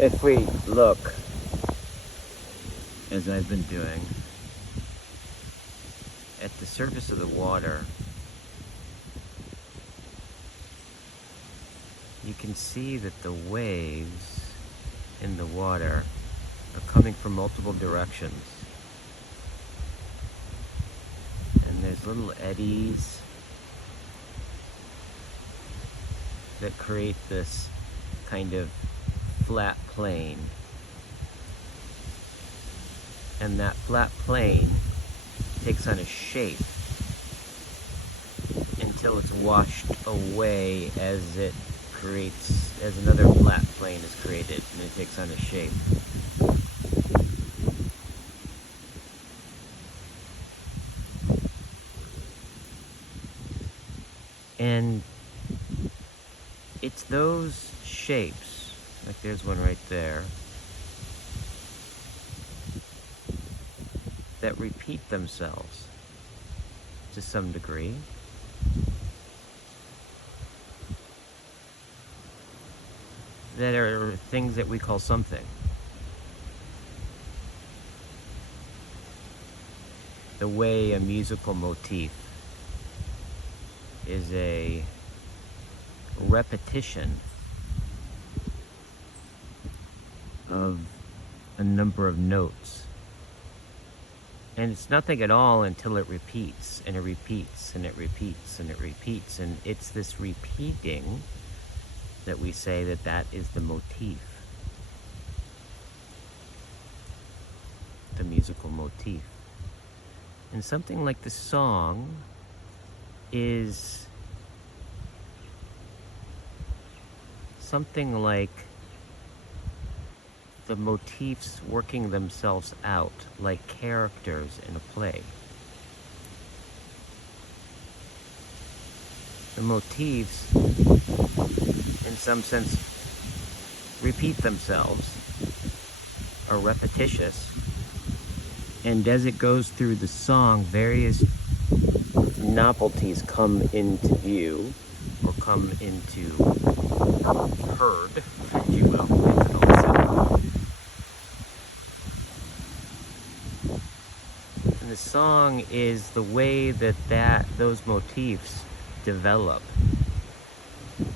If we look, as I've been doing, at the surface of the water, you can see that the waves in the water are coming from multiple directions. And there's little eddies that create this kind of flat plane. And that flat plane takes on a shape until it's washed away as another flat plane is created, and it takes on a shape. And it's those shapes, like there's one right there, that repeat themselves to some degree. That are things that we call something. The way a musical motif is a repetition of a number of notes. And it's nothing at all until it repeats, and it repeats, and it repeats, and it repeats. And it's this repeating that we say that is the motif. The musical motif. And something like the song is something like the motifs working themselves out like characters in a play. The motifs, in some sense, repeat themselves, are repetitious, and as it goes through the song, various novelties come into view, or come into heard, if you will, if it also. And the song is the way that those motifs develop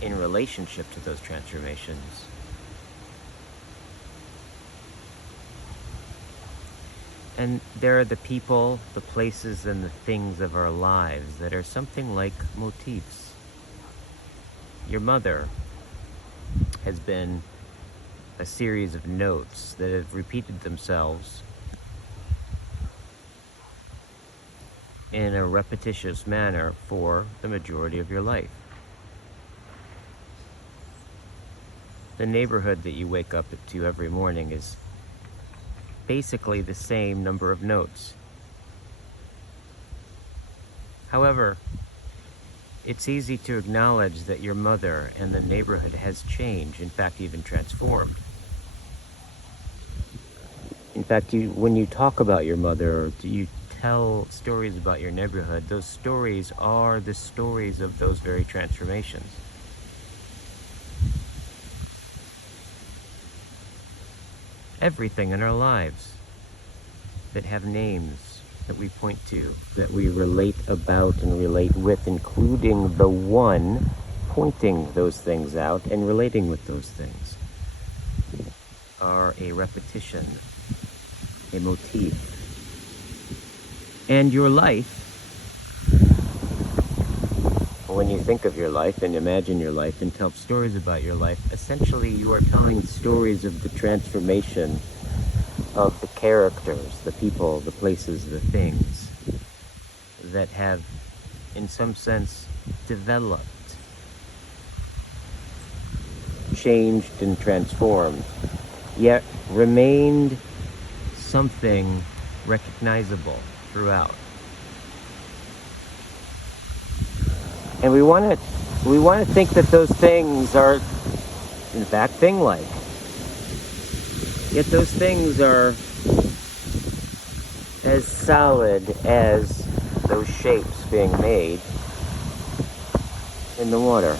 in relationship to those transformations. And there are the people, the places, and the things of our lives that are something like motifs. Your mother has been a series of notes that have repeated themselves in a repetitious manner for the majority of your life. The neighborhood that you wake up to every morning is basically the same number of notes. However, it's easy to acknowledge that your mother and the neighborhood has changed, in fact, even transformed. In fact, when you talk about your mother, or you tell stories about your neighborhood, those stories are the stories of those very transformations. Everything in our lives that have names that we point to, that we relate about and relate with, including the one pointing those things out and relating with those things, are a repetition, a motif. And your life, when you think of your life and imagine your life and tell stories about your life, essentially you are telling stories of the transformation of the characters, the people, the places, the things that have, in some sense, developed, changed and transformed, yet remained something recognizable throughout. And we want to think that those things are, in fact, thing-like. Yet those things are as solid as those shapes being made in the water.